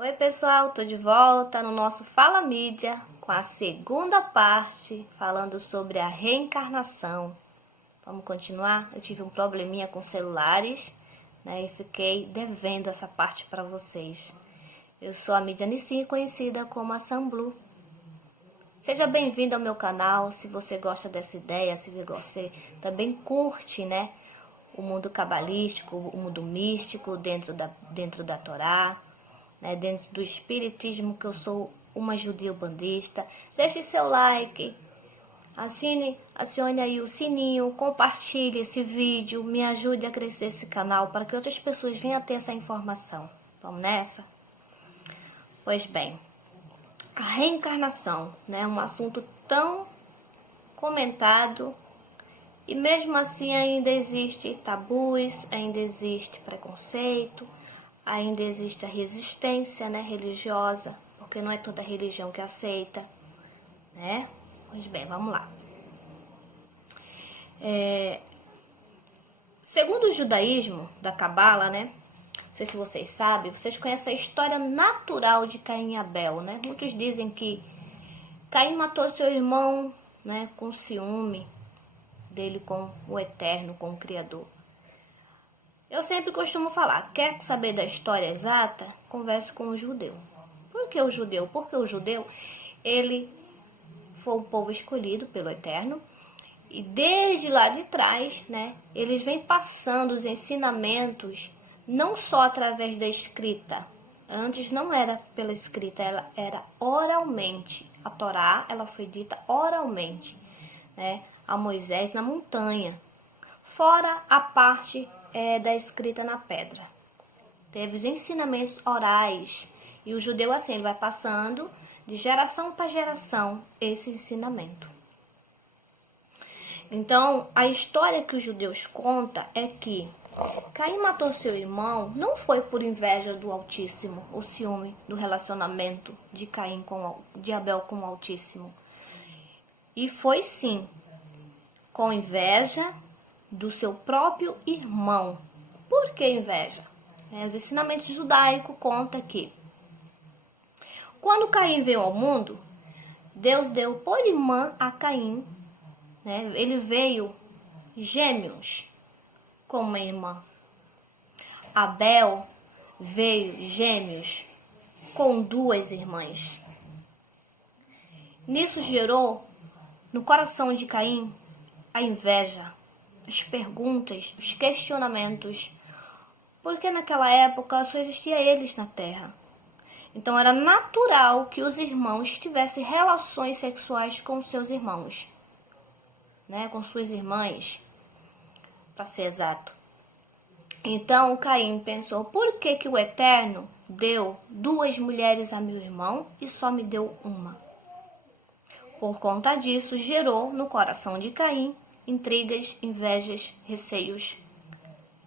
Oi pessoal, tô de volta no nosso Fala Mídia com a segunda parte falando sobre a reencarnação. Vamos continuar? Eu tive um probleminha com celulares, né, e fiquei devendo essa parte para vocês. Eu sou a Mídia Nissim, conhecida como a Samblu. Seja bem-vindo ao meu canal. Se você gosta dessa ideia, se você também curte, né, o mundo cabalístico, o mundo místico dentro da Torá, né, dentro do espiritismo, que eu sou uma judeu-bandista, deixe seu like, acione aí o sininho, compartilhe esse vídeo, me ajude a crescer esse canal para que outras pessoas venham a ter essa informação. Vamos nessa? Pois bem, a reencarnação, né, é um assunto tão comentado e mesmo assim ainda existe tabus, ainda existe preconceito, ainda existe a resistência, né, religiosa, porque não é toda religião que aceita, né? Pois bem, vamos lá. Segundo o judaísmo, da Cabala, né? Não sei se vocês sabem, vocês conhecem a história natural de Caim e Abel, né? Muitos dizem que Caim matou seu irmão, né, com ciúme dele com o Eterno, com o Criador. Eu sempre costumo falar, quer saber da história exata? Converse com o judeu. Por que o judeu? Porque o judeu, ele foi o povo escolhido pelo Eterno e desde lá de trás, né, eles vêm passando os ensinamentos não só através da escrita. Antes não era pela escrita, ela era oralmente. A Torá, ela foi dita oralmente, né, a Moisés na montanha. Fora a parte da escrita na pedra. Teve os ensinamentos orais. E o judeu, assim, ele vai passando de geração para geração esse ensinamento. Então, a história que os judeus contam é que Caim matou seu irmão não foi por inveja do Altíssimo, o ciúme do relacionamento de de Abel com o Altíssimo. E foi sim com inveja do seu próprio irmão. Por que inveja? Os ensinamentos judaicos contam que quando Caim veio ao mundo, Deus deu por irmã a Caim, né? Ele veio gêmeos com uma irmã. Abel veio gêmeos com duas irmãs. Nisso gerou no coração de Caim a inveja, as perguntas, os questionamentos, porque naquela época só existia eles na Terra. Então era natural que os irmãos tivessem relações sexuais com seus irmãos, né, com suas irmãs, para ser exato. Então Caim pensou, por que o Eterno deu duas mulheres a meu irmão e só me deu uma? Por conta disso, gerou no coração de Caim intrigas, invejas, receios.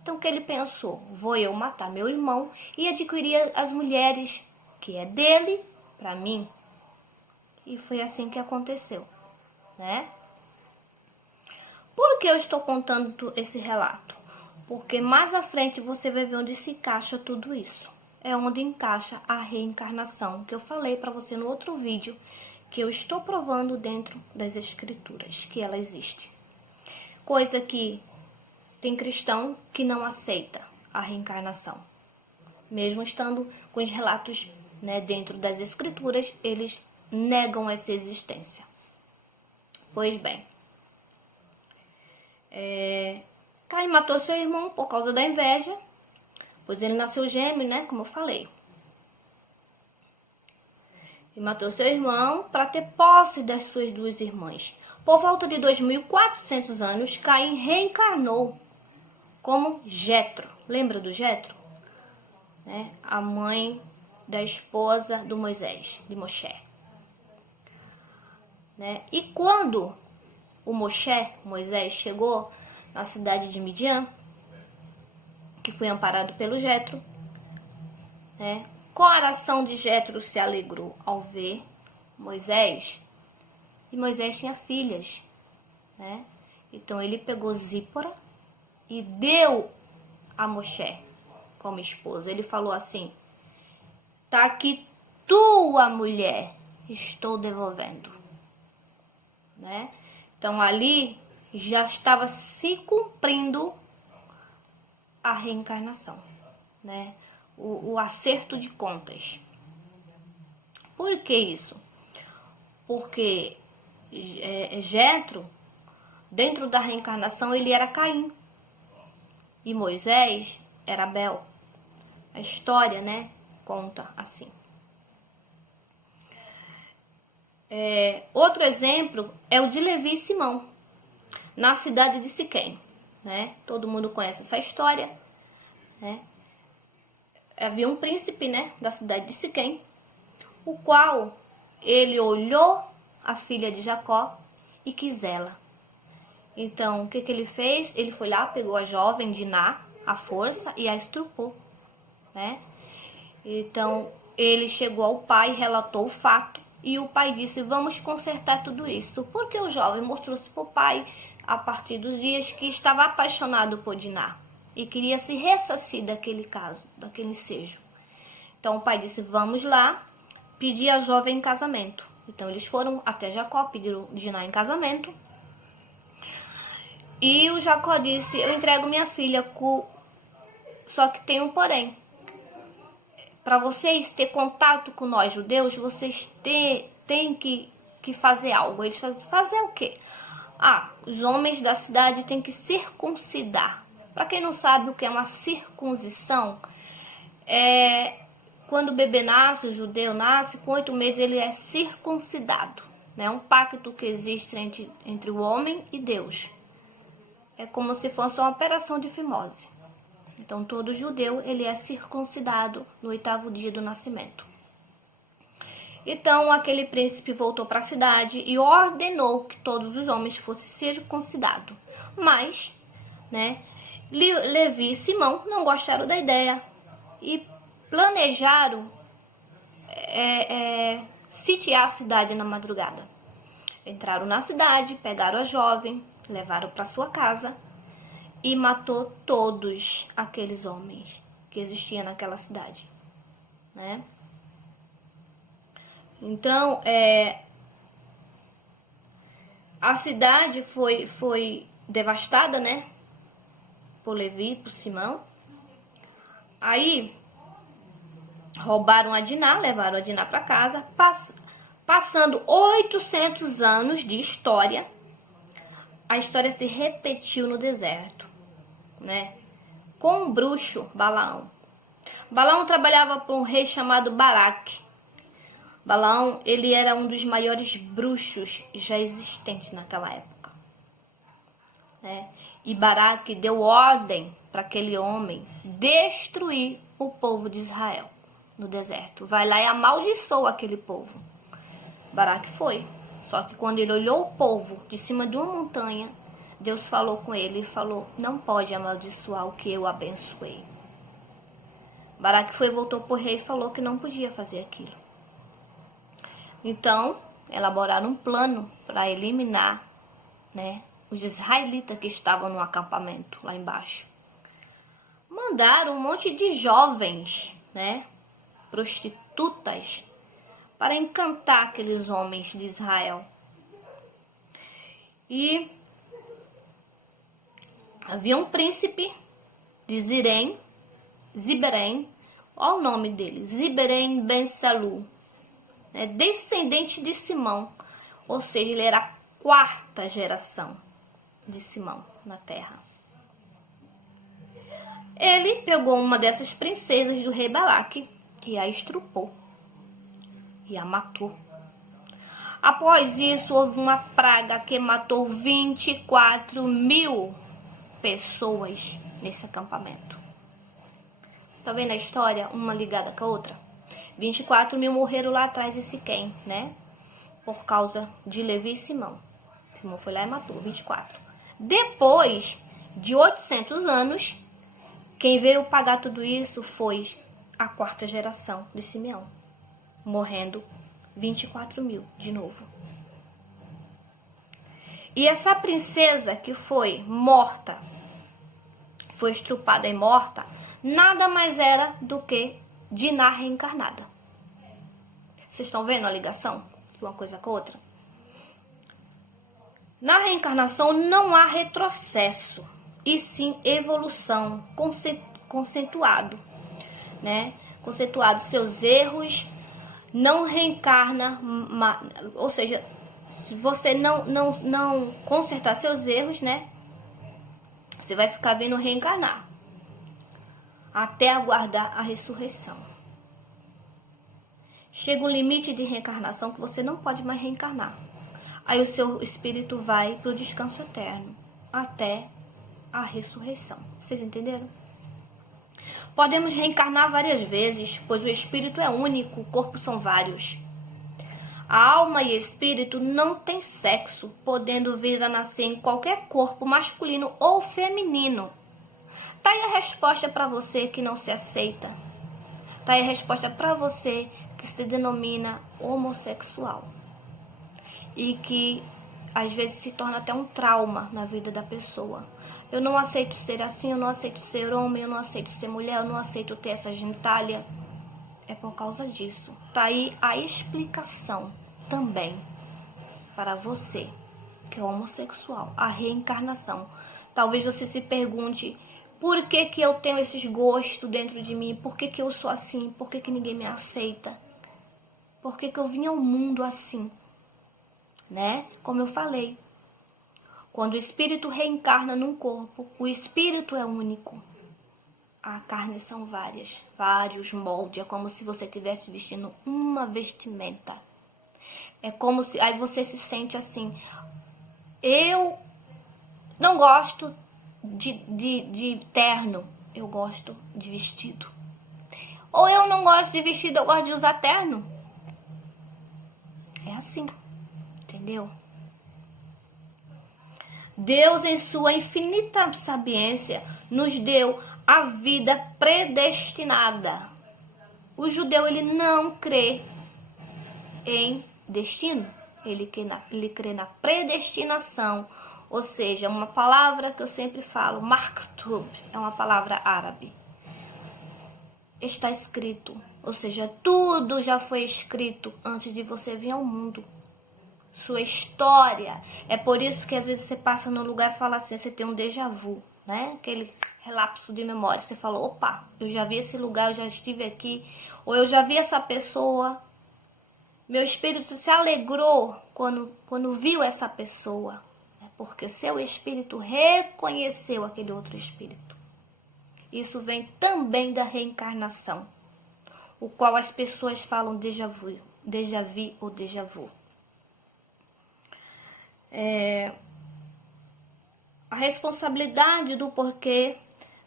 Então o que ele pensou? Vou eu matar meu irmão e adquirir as mulheres que é dele para mim. E foi assim que aconteceu, né? Por que eu estou contando esse relato? Porque mais à frente você vai ver onde se encaixa tudo isso. É onde encaixa a reencarnação, que eu falei para você no outro vídeo, que eu estou provando dentro das escrituras, que ela existe. Coisa que tem cristão que não aceita a reencarnação. Mesmo estando com os relatos, né, dentro das escrituras, eles negam essa existência. Pois bem, Caim matou seu irmão por causa da inveja, pois ele nasceu gêmeo, né, como eu falei. E matou seu irmão para ter posse das suas duas irmãs. Por volta de 2.400 anos, Caim reencarnou como Jetro. Lembra do Jetro? Né? A mãe da esposa do Moisés, de Moshe. Né? E quando o Moisés, chegou na cidade de Midian, que foi amparado pelo Jetro, né? O coração de Jetro se alegrou ao ver Moisés, e Moisés tinha filhas, né? Então ele pegou Zípora e deu a Moshe como esposa. Ele falou assim: tá aqui tua mulher, estou devolvendo, né? Então ali já estava se cumprindo a reencarnação, né? O acerto de contas. Por que isso? Porque Jetro, dentro da reencarnação, ele era Caim e Moisés era Abel. A história, né, conta assim. Outro exemplo é o de Levi e Simão, na cidade de Siquém, né? Todo mundo conhece essa história, né? Havia um príncipe, né, da cidade de Siquém, o qual ele olhou a filha de Jacó e quis ela. Então, o que ele fez? Ele foi lá, pegou a jovem Diná, à força, e a estrupou, né? Então, ele chegou ao pai, relatou o fato, e o pai disse, vamos consertar tudo isso. Porque o jovem mostrou-se para o pai, a partir dos dias, que estava apaixonado por Diná e queria se ressarcir daquele caso, daquele ensejo. Então, o pai disse, vamos lá pedir a jovem em casamento. Então, eles foram até Jacó, pediram Diná em casamento. E o Jacó disse, eu entrego minha filha, só que tem um porém. Para vocês ter contato com nós judeus, vocês têm que fazer algo. Eles fazer o quê? Os homens da cidade têm que circuncidar. Para quem não sabe o que é uma circuncisão, quando o bebê nasce, o judeu nasce, com 8 meses ele é circuncidado. É um pacto que existe entre o homem e Deus. É como se fosse uma operação de fimose. Então, todo judeu, ele é circuncidado no 8º dia do nascimento. Então, aquele príncipe voltou para a cidade e ordenou que todos os homens fossem circuncidados. Mas, né, Levi e Simão não gostaram da ideia e planejaram sitiar a cidade na madrugada. Entraram na cidade, pegaram a jovem, levaram para sua casa e matou todos aqueles homens que existiam naquela cidade, né? Então, a cidade foi devastada, né? Por Levi, por Simão. Aí, roubaram a Diná, levaram a Diná para casa, passando 800 anos de história, a história se repetiu no deserto, né? Com o bruxo Balaão. Balaão trabalhava para um rei chamado Balaque. Balaão, ele era um dos maiores bruxos já existentes naquela época, né? E Balaque deu ordem para aquele homem destruir o povo de Israel no deserto. Vai lá e amaldiçoa aquele povo. Balaque foi. Só que quando ele olhou o povo de cima de uma montanha, Deus falou com ele e falou, não pode amaldiçoar o que eu abençoei. Balaque foi, voltou para o rei e falou que não podia fazer aquilo. Então, elaboraram um plano para eliminar, né, os israelitas que estavam no acampamento lá embaixo. Mandaram um monte de jovens, né, prostitutas, para encantar aqueles homens de Israel. E havia um príncipe de Ziberém, olha o nome dele, Ziberém Ben Salu, né, descendente de Simão, ou seja, ele era a 4ª geração de Simão na terra. Ele pegou uma dessas princesas do rei Balaque e a estrupou e a matou. Após isso, houve uma praga que matou 24.000 pessoas nesse acampamento. Tá vendo a história, uma ligada com a outra? 24.000 morreram lá atrás em Siquém, né? Por causa de Levi e Simão. Simão foi lá e matou 24. Depois de 800 anos, quem veio pagar tudo isso foi a 4ª geração de Simeão, morrendo 24.000 de novo. E essa princesa que foi morta, foi estrupada e morta, nada mais era do que Diná reencarnada. Vocês estão vendo a ligação de uma coisa com a outra? Na reencarnação não há retrocesso, e sim evolução, conceituado, né? Conceituado, seus erros, não reencarna, ou seja, se você não consertar seus erros, né? Você vai ficar vendo reencarnar, até aguardar a ressurreição. Chega um limite de reencarnação que você não pode mais reencarnar. Aí o seu espírito vai para o descanso eterno, até a ressurreição. Vocês entenderam? Podemos reencarnar várias vezes, pois o espírito é único, o corpo são vários. A alma e espírito não têm sexo, podendo vir a nascer em qualquer corpo masculino ou feminino. Tá aí a resposta para você que não se aceita. Tá aí a resposta para você que se denomina homossexual. E que às vezes se torna até um trauma na vida da pessoa. Eu não aceito ser assim, eu não aceito ser homem, eu não aceito ser mulher, eu não aceito ter essa genitália. É por causa disso. Tá aí a explicação também para você que é homossexual, a reencarnação. Talvez você se pergunte: por que que eu tenho esses gostos dentro de mim? Por que que eu sou assim? Por que que ninguém me aceita? Por que que eu vim ao mundo assim? Né? Como eu falei, quando o espírito reencarna num corpo, o espírito é único. A carne são vários moldes. É como se você estivesse vestindo uma vestimenta. É como se... Aí você se sente assim: eu não gosto de terno, eu gosto de vestido. Ou eu não gosto de vestido, eu gosto de usar terno. É assim, entendeu? Deus, em sua infinita sapiência, nos deu a vida predestinada. O judeu, ele não crê em destino, ele crê na predestinação. Ou seja, uma palavra que eu sempre falo, maktub, é uma palavra árabe. Está escrito, ou seja, tudo já foi escrito antes de você vir ao mundo. Sua história. É por isso que às vezes você passa no lugar e fala assim, você tem um déjà vu, né? Aquele relapso de memória. Você falou: opa, eu já vi esse lugar, eu já estive aqui, ou eu já vi essa pessoa. Meu espírito se alegrou quando viu essa pessoa, porque seu espírito reconheceu aquele outro espírito. Isso vem também da reencarnação, o qual as pessoas falam déjà vu ou déjà vu. A responsabilidade do porquê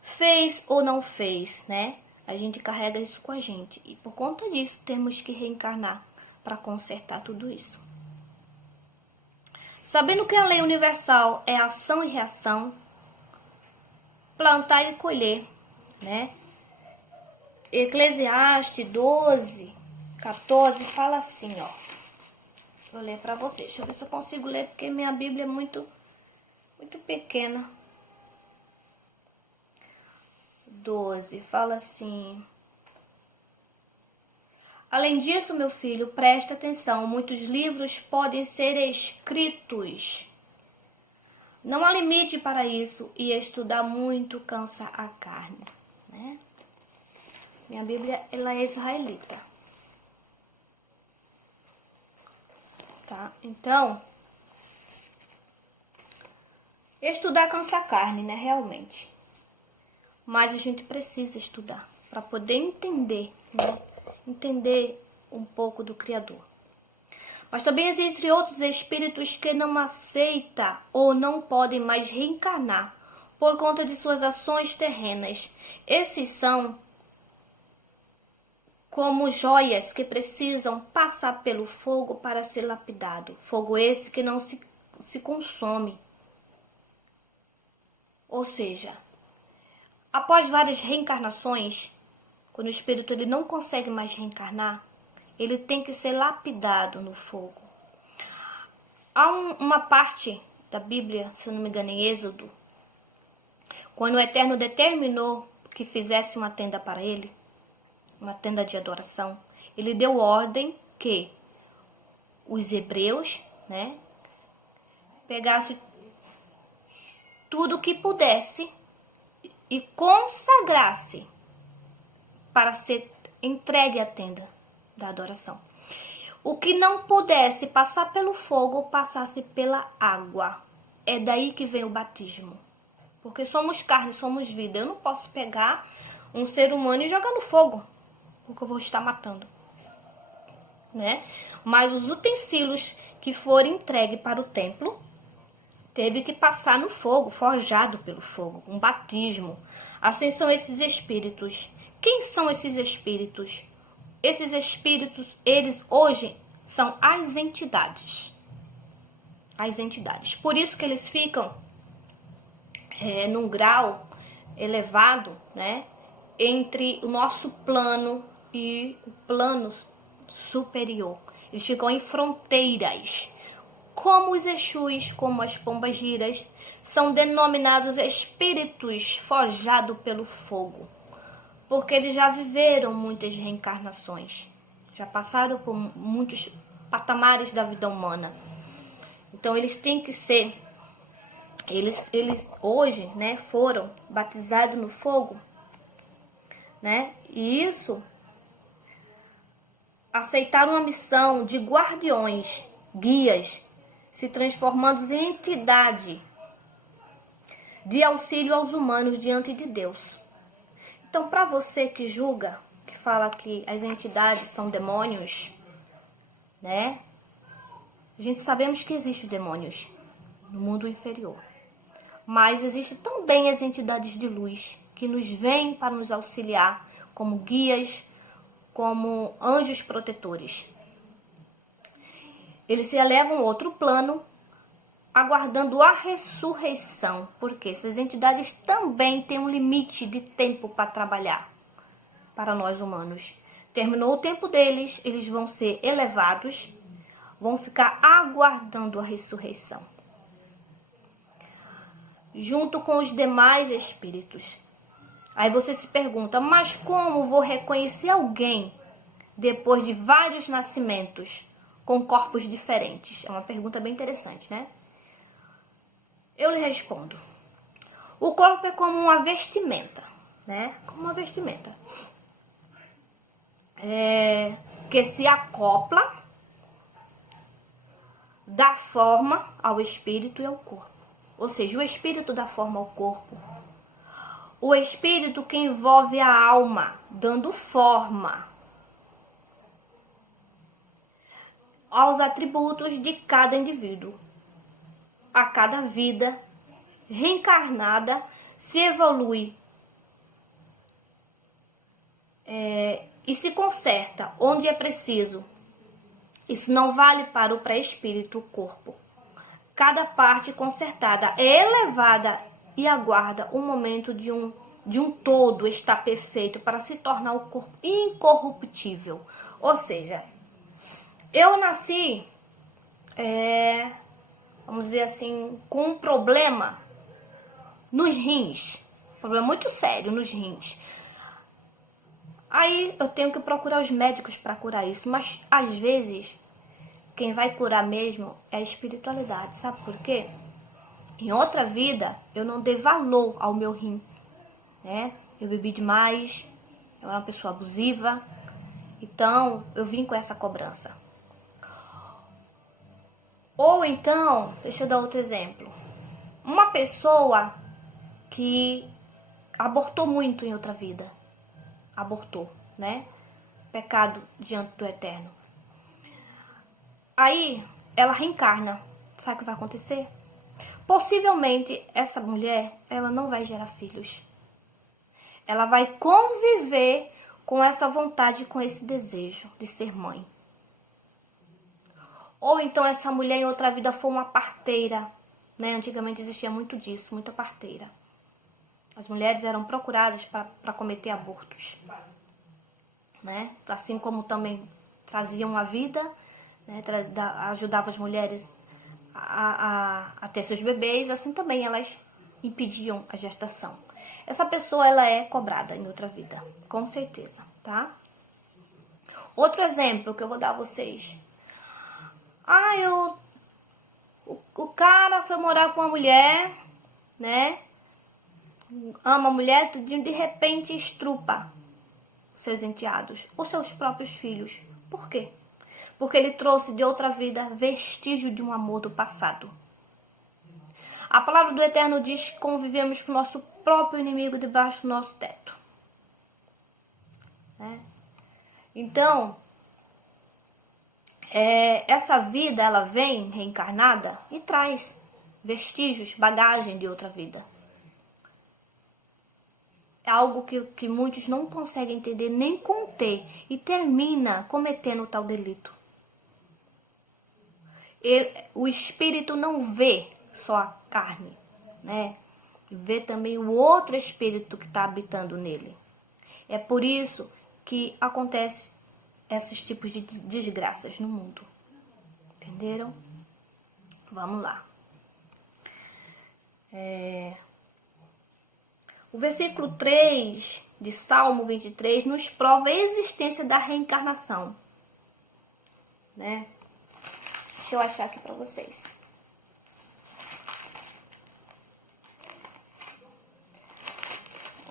fez ou não fez, né? A gente carrega isso com a gente, e por conta disso temos que reencarnar para consertar tudo isso. Sabendo que a lei universal é ação e reação, plantar e colher, né? Eclesiastes 12:14 fala assim, ó. Vou ler para vocês. Deixa eu ver se eu consigo ler, porque minha Bíblia é muito pequena. 12 fala assim: além disso, meu filho, presta atenção, muitos livros podem ser escritos. Não há limite para isso, e estudar muito cansa a carne, né? Minha Bíblia, ela é israelita. Tá? Então, estudar cansa a carne, né? Realmente. Mas a gente precisa estudar para poder entender, né? Entender um pouco do Criador. Mas também existem outros espíritos que não aceitam ou não podem mais reencarnar por conta de suas ações terrenas. Esses são como joias que precisam passar pelo fogo para ser lapidado. Fogo esse que não se consome. Ou seja, após várias reencarnações, quando o espírito ele não consegue mais reencarnar, ele tem que ser lapidado no fogo. Há uma parte da Bíblia, se eu não me engano, em Êxodo, quando o Eterno determinou que fizesse uma tenda para ele, uma tenda de adoração, ele deu ordem que os hebreus, né, pegassem tudo que pudesse e consagrasse para ser entregue à tenda da adoração. O que não pudesse passar pelo fogo, passasse pela água. É daí que vem o batismo. Porque somos carne, somos vida. Eu não posso pegar um ser humano e jogar no fogo, porque eu vou estar matando, né? Mas os utensílios que forem entregues para o templo, teve que passar no fogo, forjado pelo fogo, um batismo. Assim são esses espíritos. Quem são esses espíritos? Esses espíritos, eles hoje são as entidades. As entidades. Por isso que eles ficam num grau elevado, né? Entre o nosso plano e o plano superior. Eles ficam em fronteiras. Como os Exus, como as pombagiras, são denominados espíritos forjados pelo fogo. Porque eles já viveram muitas reencarnações. Já passaram por muitos patamares da vida humana. Então eles têm que ser... Eles hoje, né, foram batizados no fogo, né? E isso aceitaram a missão de guardiões, guias, se transformando em entidade de auxílio aos humanos diante de Deus. Então, para você que julga, que fala que as entidades são demônios, né? A gente sabemos que existem demônios no mundo inferior. Mas existem também as entidades de luz que nos vêm para nos auxiliar como guias, como anjos protetores. Eles se elevam a outro plano, aguardando a ressurreição, porque essas entidades também têm um limite de tempo para trabalhar para nós humanos. Terminou o tempo deles, eles vão ser elevados, vão ficar aguardando a ressurreição, junto com os demais espíritos. Aí você se pergunta, mas como vou reconhecer alguém depois de vários nascimentos com corpos diferentes? É uma pergunta bem interessante, né? Eu lhe respondo. O corpo é como uma vestimenta, né? Como uma vestimenta. Que se acopla, dá forma ao espírito e ao corpo. Ou seja, o espírito dá forma ao corpo. O espírito que envolve a alma, dando forma aos atributos de cada indivíduo. A cada vida reencarnada se evolui e se conserta onde é preciso. Isso não vale para o pré-espírito, o corpo. Cada parte consertada é elevada e aguarda o momento de um todo estar perfeito para se tornar o corpo incorruptível. Ou seja, eu nasci, vamos dizer assim, com um problema nos rins. Um problema muito sério nos rins. Aí eu tenho que procurar os médicos para curar isso. Mas às vezes quem vai curar mesmo é a espiritualidade. Sabe por quê? Em outra vida eu não dei valor ao meu rim, né? Eu bebi demais, eu era uma pessoa abusiva. Então eu vim com essa cobrança. Ou então, deixa eu dar outro exemplo. Uma pessoa que abortou muito em outra vida. Abortou, né? Pecado diante do Eterno. Aí, ela reencarna. Sabe o que vai acontecer? Possivelmente, essa mulher, ela não vai gerar filhos. Ela vai conviver com essa vontade, com esse desejo de ser mãe. Ou então essa mulher em outra vida foi uma parteira, né? Antigamente existia muito disso, muita parteira. As mulheres eram procuradas para cometer abortos, né? Assim como também traziam a vida, né? Ajudavam as mulheres a ter seus bebês, assim também elas impediam a gestação. Essa pessoa, ela é cobrada em outra vida, com certeza, tá? Outro exemplo que eu vou dar a vocês. O cara foi morar com uma mulher, né? Ama a mulher, tudinho, de repente estrupa seus enteados ou seus próprios filhos. Por quê? Porque ele trouxe de outra vida vestígio de um amor do passado. A palavra do Eterno diz que convivemos com o nosso próprio inimigo debaixo do nosso teto. Então, essa vida, ela vem reencarnada e traz vestígios, bagagem de outra vida. É algo que muitos não conseguem entender nem conter e termina cometendo tal delito. O espírito não vê só a carne, né? Vê também o outro espírito que está habitando nele. É por isso que acontece esses tipos de desgraças no mundo. Entenderam? Vamos lá. O versículo 3 de Salmo 23 nos prova a existência da reencarnação, né? Deixa eu achar aqui para vocês.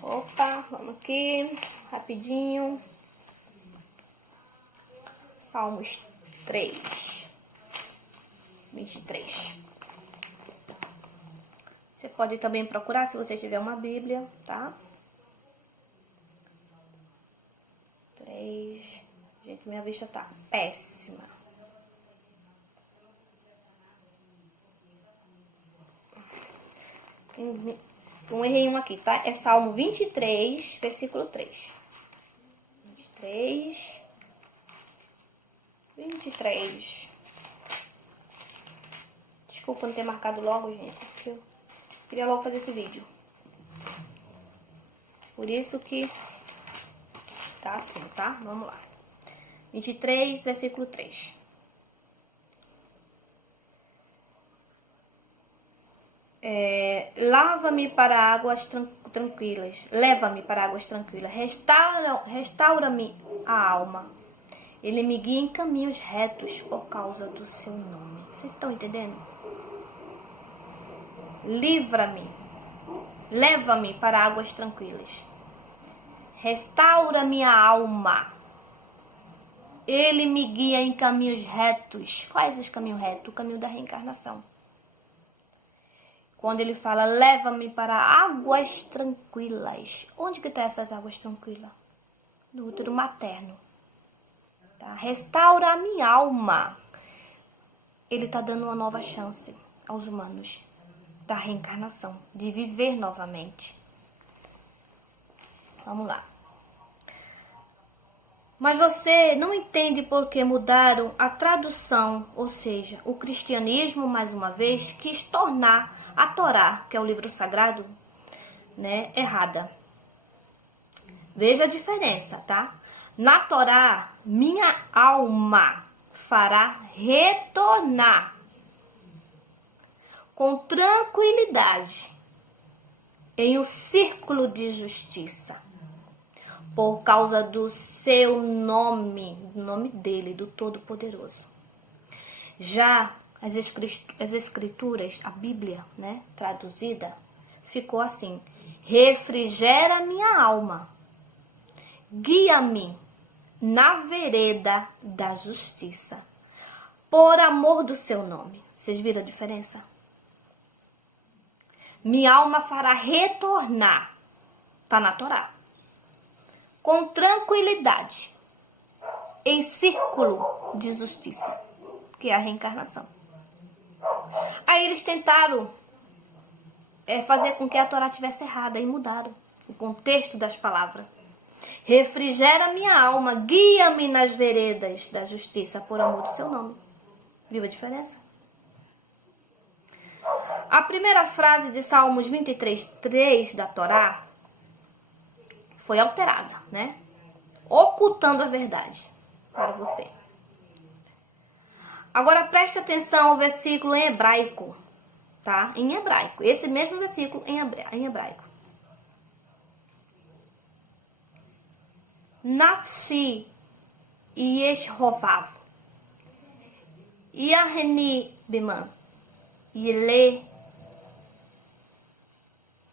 Opa, vamos aqui, rapidinho. Salmos 3, 23. Você pode também procurar se você tiver uma Bíblia, tá? 3. Gente, minha vista tá péssima. Errei um aqui, tá? É Salmo 23, versículo 3. 23. Desculpa não ter marcado logo, gente. Eu queria logo fazer esse vídeo. Por isso que tá assim, tá? Vamos lá. 23, versículo 3. Lava-me para águas tranquilas. Leva-me para águas tranquilas. Restaura-me a alma. Ele me guia em caminhos retos por causa do seu nome. Vocês estão entendendo? Livra-me. Leva-me para águas tranquilas. Restaura minha alma. Ele me guia em caminhos retos. Qual é esse caminho reto? O caminho da reencarnação. Quando ele fala, leva-me para águas tranquilas. Onde que estão essas águas tranquilas? No útero materno. Tá? Restaura a minha alma. Ele está dando uma nova chance aos humanos da reencarnação, de viver novamente. Vamos lá. Mas você não entende por que mudaram a tradução, ou seja, o cristianismo, mais uma vez, quis tornar a Torá, que é o livro sagrado, né, errada. Veja a diferença, tá? Na Torá, minha alma fará retornar com tranquilidade em um círculo de justiça, por causa do seu nome, do nome dele, do Todo-Poderoso. Já as escrituras, a Bíblia, né, traduzida, ficou assim: refrigera minha alma, guia-me na vereda da justiça, por amor do seu nome. Vocês viram a diferença? Minha alma fará retornar, tá na Torá, com tranquilidade, em círculo de justiça, que é a reencarnação. Aí eles tentaram fazer com que a Torá estivesse errada e mudaram o contexto das palavras. Refrigera minha alma, guia-me nas veredas da justiça, por amor do seu nome. Viu a diferença? A primeira frase de Salmos 23:3 da Torá foi alterada, né? Ocultando a verdade para você. Agora preste atenção ao versículo em hebraico, tá? Em hebraico. Esse mesmo versículo em hebraico. Nafshi, Yeshrovav, Yaheni Biman, Yele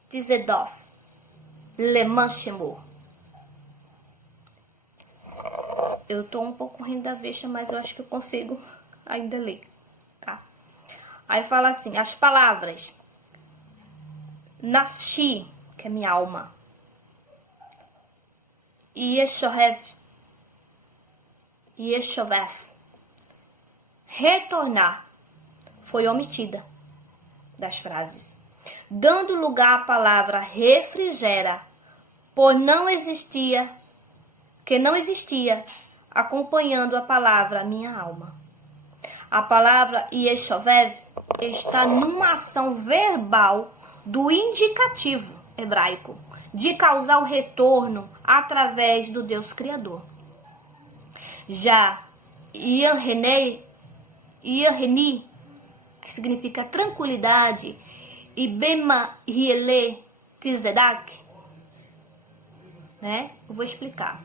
Tizedof, Leman Shemur. Eu tô um pouco rindo da vista, mas eu acho que eu consigo ainda ler, tá? Aí fala assim, as palavras Nafshi, que é minha alma, Yeshovev, retornar, foi omitida das frases, dando lugar à palavra refrigera, por não existia, acompanhando a palavra minha alma. A palavra Yeshovev está numa ação verbal do indicativo hebraico de causar o retorno através do Deus Criador. Já Yaheni, que significa tranquilidade, e Bema Hiele Tizedak, né? Eu vou explicar.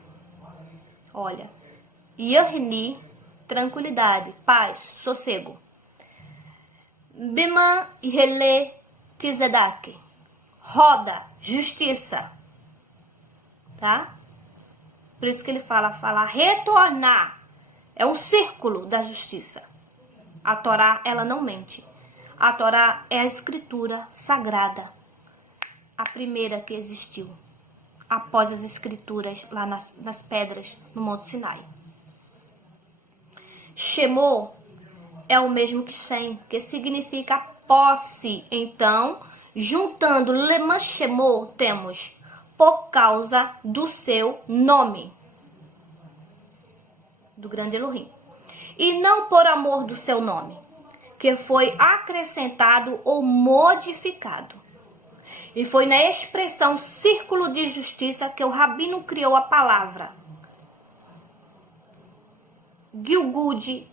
Olha, Yaheni, tranquilidade, paz, sossego. Bema Hiele Tizedak, roda, justiça, tá? Por isso que ele fala retornar, é um círculo da justiça. A Torá, ela não mente. A Torá é a escritura sagrada, a primeira que existiu, após as escrituras lá nas pedras no Monte Sinai. Shemor é o mesmo que Shem, que significa posse. Então, juntando Leman Shemor, temos por causa do seu nome, do grande Elohim, e não por amor do seu nome, que foi acrescentado ou modificado. E foi na expressão círculo de justiça que o rabino criou a palavra Gilgud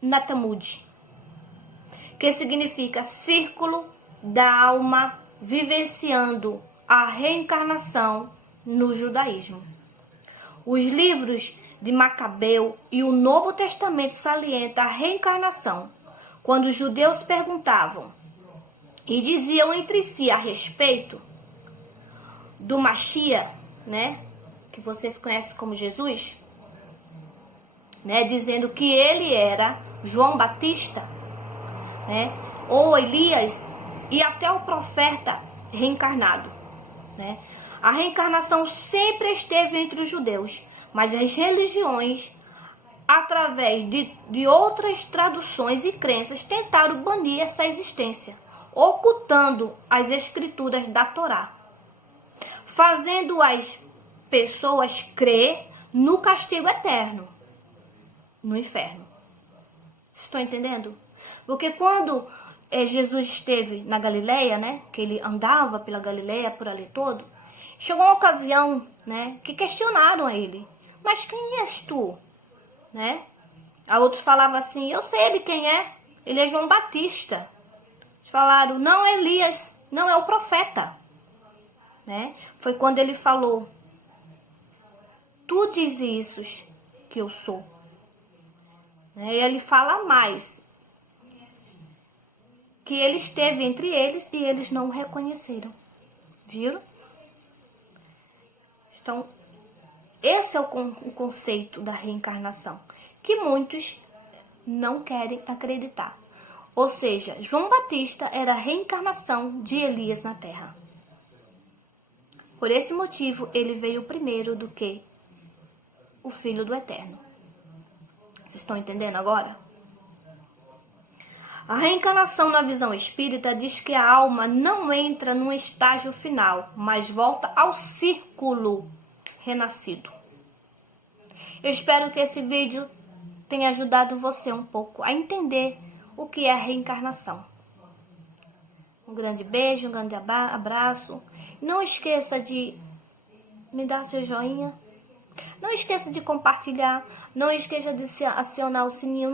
Natamud, que significa círculo da alma vivenciando a reencarnação no judaísmo. Os livros de Macabeu e o Novo Testamento salientam a reencarnação, quando os judeus perguntavam e diziam entre si a respeito do Mashiach, né, que vocês conhecem como Jesus, né, dizendo que ele era João Batista, né, ou Elias e até o profeta reencarnado, né? A reencarnação sempre esteve entre os judeus, mas as religiões, através de outras traduções e crenças, tentaram banir essa existência, ocultando as escrituras da Torá, fazendo as pessoas crer no castigo eterno, no inferno. Estão entendendo? Porque quando Jesus esteve na Galileia, né, que ele andava pela Galileia, por ali todo, chegou uma ocasião, né, que questionaram a ele: mas quem és tu? Né? A outros falavam assim: eu sei ele quem é, ele é João Batista. Eles falaram: não é Elias, não é o profeta. Né? Foi quando ele falou: tu dizes isso que eu sou. Né? E ele fala mais, que ele esteve entre eles e eles não o reconheceram. Viram? Então, esse é o conceito da reencarnação, que muitos não querem acreditar. Ou seja, João Batista era a reencarnação de Elias na Terra. Por esse motivo, ele veio primeiro do que o Filho do Eterno. Vocês estão entendendo agora? A reencarnação na visão espírita diz que a alma não entra num estágio final, mas volta ao círculo renascido. Eu espero que esse vídeo tenha ajudado você um pouco a entender o que é a reencarnação. Um grande beijo, um grande abraço. Não esqueça de me dar seu joinha. Não esqueça de compartilhar. Não esqueça de acionar o sininho.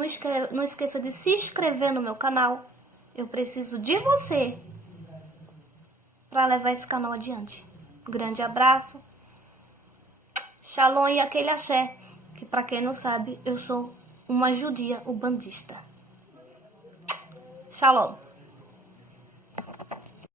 Não esqueça de se inscrever no meu canal. Eu preciso de você para levar esse canal adiante. Um grande abraço. Shalom e aquele axé. que para quem não sabe, eu sou uma judia ubandista. Shalom.